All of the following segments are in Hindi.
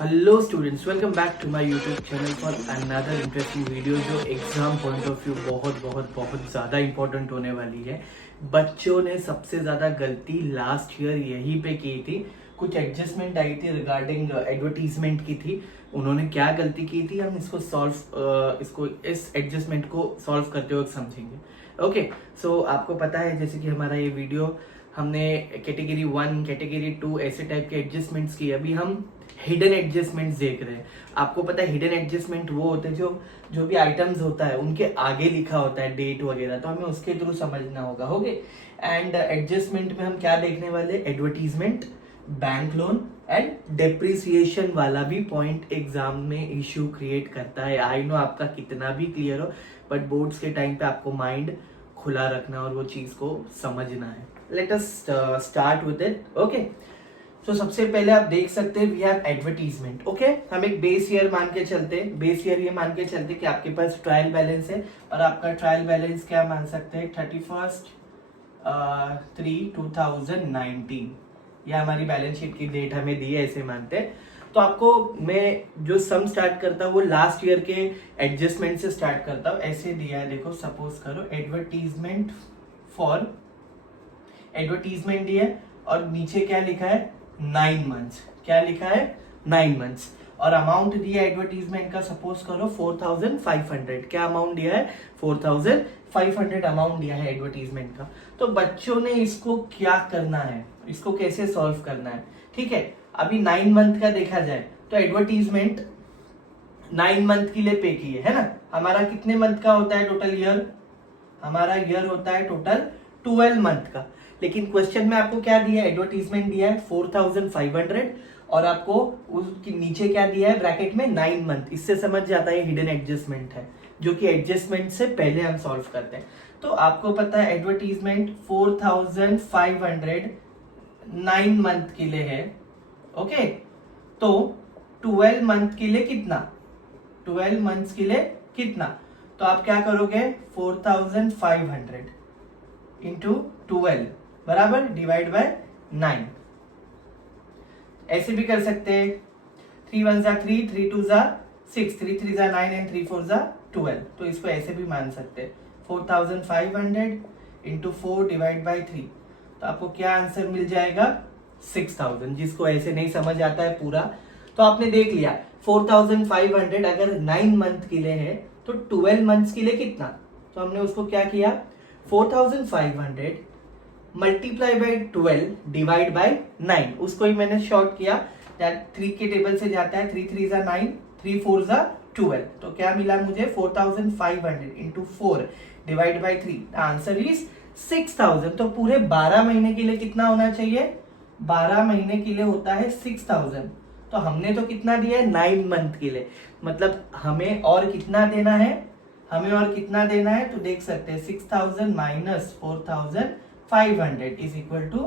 Hello students, welcome back to my YouTube channel for another interesting video जो एग्जाम पॉइंट ऑफ व्यू बहुत बहुत बहुत ज़्यादा इंपॉर्टेंट होने वाली है। बच्चों ने सबसे ज़्यादा गलती लास्ट ईयर यहीं पे की थी। कुछ एडजस्टमेंट आई थी रिगार्डिंग एडवर्टीजमेंट की थी। उन्होंने क्या गलती की थी, हम इसको इस एडजस्टमेंट को सॉल्व करते हुए समझेंगे। ओके, सो आपको पता है जैसे कि हमारा ये वीडियो हमने कैटेगरी 1 कैटेगरी 2 ऐसे टाइप के एडजस्टमेंट्स की। अभी हम हिडन एडजस्टमेंट्स देख रहे हैं। आपको पता है हिडन एडजस्टमेंट वो होते हैं जो भी आइटम्स होता है उनके आगे लिखा होता है डेट वगैरह, तो हमें उसके थ्रू समझना होगा। ओके, एंड एडजस्टमेंट में हम क्या देखने वाले, advertisement, bank loan and depreciation वाला भी पॉइंट एग्जाम में इश्यू क्रिएट करता है। आई नो आपका कितना भी क्लियर हो, बट बोर्ड्स के टाइम पे आपको माइंड खुला रखना और वो चीज को समझना है। Let us start with it. Okay, तो सबसे पहले आप देख सकते हैं वी हैव एडवर्टीजमेंट। ओके, हम एक बेस ईयर मान के चलते हैं। बेस ईयर ये मान के चलते कि आपके पास ट्रायल बैलेंस है और आपका ट्रायल बैलेंस क्या मान सकते हैं, 31/3/2019। ये हमारी बैलेंस शीट की डेट हमें दी है, ऐसे मानते हैं। तो आपको मैं जो सम स्टार्ट करता हूँ वो लास्ट ईयर के एडजस्टमेंट से स्टार्ट करता हूँ। ऐसे दिया है, देखो सपोज करो एडवर्टीजमेंट दिया है और नीचे क्या लिखा है, 9 मंथ्स। क्या लिखा है, 9 मंथ्स। और अमाउंट दिया एडवर्टीजमेंट का, सपोज करो 4500। क्या अमाउंट दिया है, 4500 अमाउंट दिया है एडवर्टीजमेंट का। तो बच्चों ने इसको क्या करना है, इसको कैसे सॉल्व करना है। ठीक है, अभी 9 मंथ का देखा जाए तो एडवर्टीजमेंट 9 मंथ के लिए पे की है ना। हमारा कितने मंथ का होता है टोटल ईयर, हमारा ईयर होता है टोटल 12 मंथ का। लेकिन क्वेश्चन में आपको क्या दिया है, एडवर्टीजमेंट दिया है 4500 और आपको उसके नीचे क्या दिया है ब्रैकेट में 9 मंथ। इससे समझ जाता है हिडन एडजस्टमेंट है, जो कि एडजस्टमेंट से पहले हम सॉल्व करते हैं। तो आपको पता है एडवर्टीजमेंट 4500 9 मंथ के लिए है। ओके, तो 12 मंथ के लिए कितना, 12 मंथ्स के लिए कितना, तो आप क्या करोगे 4500 इंटू 12 बराबर डिवाइड बाय 9। ऐसे भी कर सकते हैं, 3 1 जा 3, 3 2 जा 6, 3 3 जा 9 एंड 3 4 जा 12। तो इसको ऐसे भी मान सकते हैं, 4500 इंटू 4 डिवाइड बाय 3। तो आपको क्या आंसर मिल जाएगा, 6000। जिसको ऐसे नहीं समझ आता है पूरा, तो आपने देख लिया 4500 अगर 9 मंथ के लिए है तो 12 मंथ्स के लिए कितना। तो हमने उसको क्या किया, 4500 मल्टीप्लाई बाय 12 डिवाइड बाय 9, उसको ही मैंने शॉर्ट किया। 3 के टेबल से जाता है, 3 3 जा 9, 3 4 जा 12। तो क्या मिला मुझे, 4500 into 4 divide by 3, answer is 6000। तो पूरे 12 महीने के लिए कितना होना चाहिए, 12 महीने के लिए होता है 6000। तो हमने तो कितना दिया है, 9 मंथ के लिए, मतलब हमें और कितना देना है, हमें और कितना देना है। तो देख सकते हैं 6000 माइनस 4500 इज इक्वल टू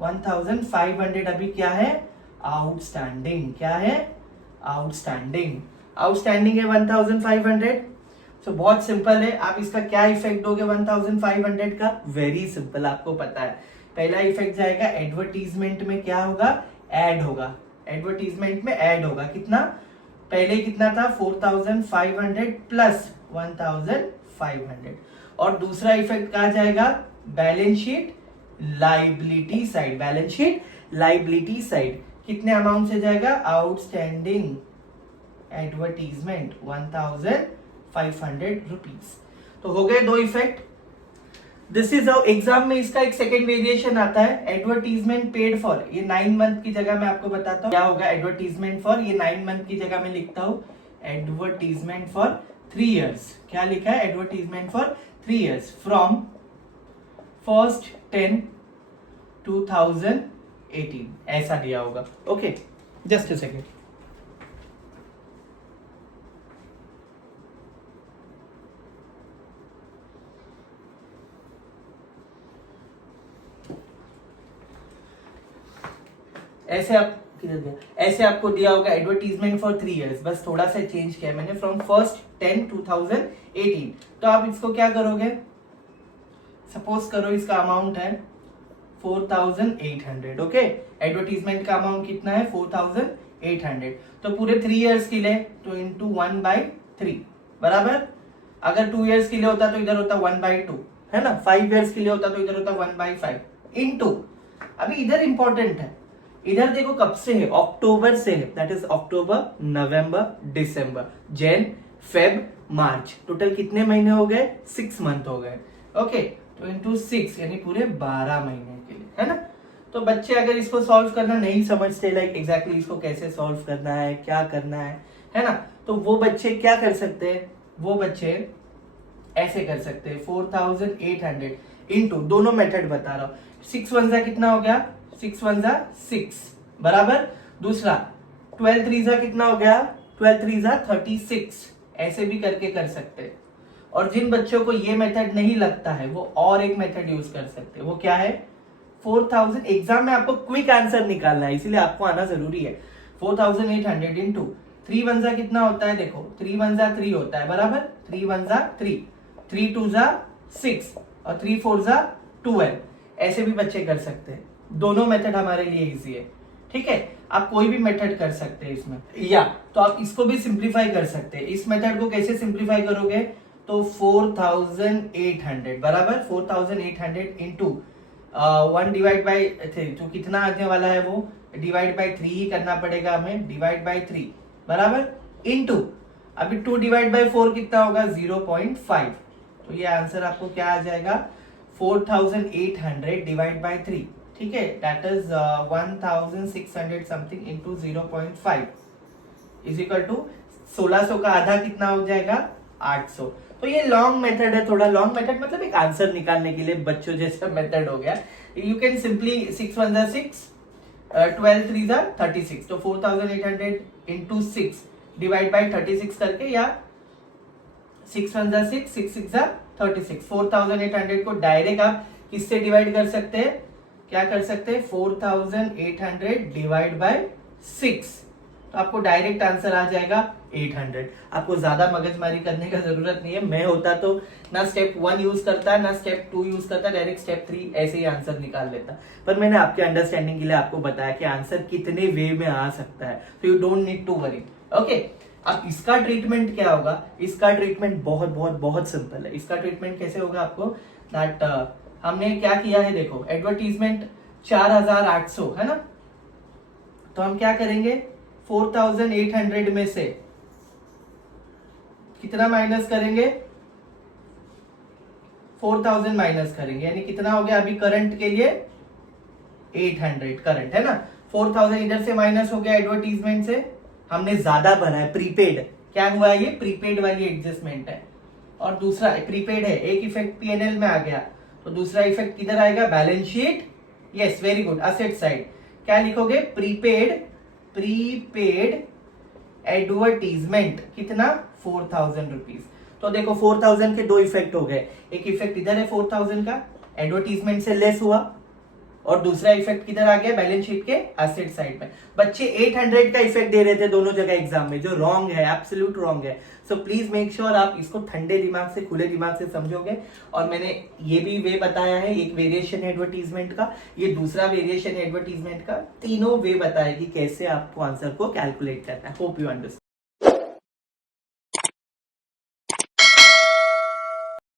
1500। अभी क्या है, आउटस्टैंडिंग। क्या है, आउटस्टैंडिंग। आउटस्टैंडिंग है 1500। सो बहुत सिंपल है। आप इसका क्या इफेक्ट दोगे 1500 का, वेरी सिंपल, आपको पता है। पहला इफेक्ट जाएगा एडवर्टीजमेंट में, क्या होगा, ऐड होगा। एडवर्टीजमेंट में ऐड होगा कितना, पहले कितना था 4500 प्लस 1500। और दूसरा इफेक्ट कहा जाएगा balance sheet liability side. Balance sheet liability side कितने अमाउंट से जाएगा, आउटस्टैंडिंग एडवर्टीजमेंट 1500 रुपीज। तो हो गए दो effect. This is how exam में इसका एक सेकेंड वेरिएशन आता है, एडवर्टीजमेंट पेड फॉर। ये 9 मंथ की जगह मैं आपको बताता हूँ क्या होगा एडवर्टीजमेंट फॉर। ये 9 मंथ की जगह मैं लिखता हूँ एडवर्टीजमेंट फॉर 3 इयर्स। क्या लिखा है, एडवर्टीजमेंट फॉर 3 इयर्स फ्रॉम 1/10/2018, ऐसा दिया होगा। Okay, just a second. ऐसे आपको दिया होगा एडवर्टीजमेंट फॉर 3 इयर्स, बस थोड़ा सा चेंज किया मैंने, फ्रॉम 1/10/2018। तो आप इसको क्या करोगे, सपोज करो इसका अमाउंट है 4800। ओके, एडवर्टीजमेंट का अमाउंट कितना है 4800। 800, तो पूरे 3 इयर्स के लिए तो इंटू 1/3 बराबर। अगर 2 इयर्स के लिए होता तो इधर होता 1/2 है ना, 5 इयर्स के लिए होता तो इधर होता 1/5 इंटू। अभी इधर इंपॉर्टेंट है, इधर देखो कब से है, अक्टूबर से है, that is October, November, December, Jain, Feb, March, total कितने महीने हो गए, 6 मंथ हो गए। ओके, तो इंटू 6 यानी पूरे 12 महीने के लिए, है ना। तो बच्चे अगर इसको सॉल्व करना नहीं समझते, लाइक एग्जैक्टली इसको कैसे सॉल्व करना है, क्या करना है ना, तो वो बच्चे क्या कर सकते हैं, वो बच्चे ऐसे कर सकते हैं 4800 इंटू, दोनों मेथड बता रहा हूं, 6 वन जा कितना हो गया, 6 वन जा 6 बराबर। दूसरा 12 3 जा कितना हो गया, 12 3 जा 36, ऐसे भी करके कर सकते हैं। और जिन बच्चों को ये मेथड नहीं लगता है वो और एक मेथड यूज कर सकते हैं, वो क्या है, 4000, एग्जाम में आपको क्विक आंसर निकालना है इसीलिए आपको आना जरूरी है। 4800 इंटू 3 वन जा कितना होता है, देखो 3 वन जा 3 होता है बराबर, 3 वन जा 3, 3 टू जा 6 और 3 4 जा 12, ऐसे भी बच्चे कर सकते हैं। दोनों मेथड हमारे लिए इजी है, ठीक है। आप कोई भी मेथड कर सकते हैं इसमें, या तो आप इसको भी सिंप्लीफाई कर सकते हैं। इस मेथड को कैसे सिंप्लीफाई करोगे, तो 4800 बराबर 4800 इंटू 1 डिवाइड बाई, तो कितना आने वाला है वो डिवाइड बाई 3 ही करना पड़ेगा हमें, डिवाइड बाई 3 बराबर इंटू, अभी 2 डिवाइड बाई 4 कितना होगा 0.5, तो ये आंसर आपको क्या आ जाएगा 4800 डिवाइड बाई 3, ठीक है, that is 1600 something into 0.5 is equal to 1600 का आधा कितना हो जाएगा 800। तो ये लॉन्ग मेथड है, थोड़ा लॉन्ग मेथड, मतलब एक आंसर निकालने के लिए बच्चों जैसा मेथड हो गया। यू कैन सिंपली 6 1 6, 12 3 36, तो 4800 इंटू 6 डिवाइड बाई 36 करके, या 6 1 6, 6 6 36, 4800 को डायरेक्ट आप किससे डिवाइड कर सकते हैं, क्या कर सकते हैं 4800 डिवाइड बाय 6, तो आपको डायरेक्ट आंसर आ जाएगा 800। आपको ज्यादा मगजमारी करने का जरूरत नहीं है, मैं होता तो ना स्टेप 1 यूज करता, ना स्टेप 2 यूज करता, डायरेक्ट स्टेप 3 ऐसे ही आंसर निकाल लेता। पर मैंने आपके अंडरस्टैंडिंग के लिए आपको बताया कि आंसर कितने वे में आ सकता है, तो you don't need to worry. Okay, अब इसका ट्रीटमेंट क्या होगा, इसका ट्रीटमेंट बहुत बहुत बहुत सिंपल है। इसका ट्रीटमेंट कैसे होगा आपको, दैट हमने क्या किया है, देखो एडवर्टीजमेंट 4800 है ना, तो हम क्या करेंगे 4800 में से कितना माइनस करेंगे, 4000 माइनस करेंगे, यानी कितना हो गया, अभी करंट के लिए 800 करंट है ना, 4000 इधर से माइनस हो गया एडवर्टीजमेंट से, हमने ज्यादा भरा है, प्रीपेड, क्या हुआ है, ये प्रीपेड वाली एडजस्टमेंट है। और दूसरा प्रीपेड है, एक इफेक्ट पीएनएल में आ गया, तो दूसरा इफेक्ट किधर आएगा, balance sheet, yes very good, asset side. क्या लिखोगे, प्रीपेड, प्रीपेड एडवर्टीजमेंट कितना 4000 रुपीज। तो देखो 4000 के दो इफेक्ट हो गए, एक इफेक्ट इधर है 4000 का एडवर्टीजमेंट से लेस हुआ, और दूसरा इफेक्ट किधर आ गया, बैलेंस शीट के एसेट साइड में। बच्चे 800 का इफेक्ट दे रहे थे दोनों जगह एग्जाम में, जो रॉन्ग है, एब्सोल्यूट रॉन्ग है। सो प्लीज मेक श्योर आप इसको ठंडे दिमाग से, खुले दिमाग से समझोगे। और मैंने ये भी वे बताया है, एक वेरिएशन है एडवर्टीजमेंट का, ये दूसरा वेरिएशन है एडवर्टीजमेंट का, तीनों वे बताया कि कैसे आपको आंसर को कैलकुलेट करना है। Hope you understand.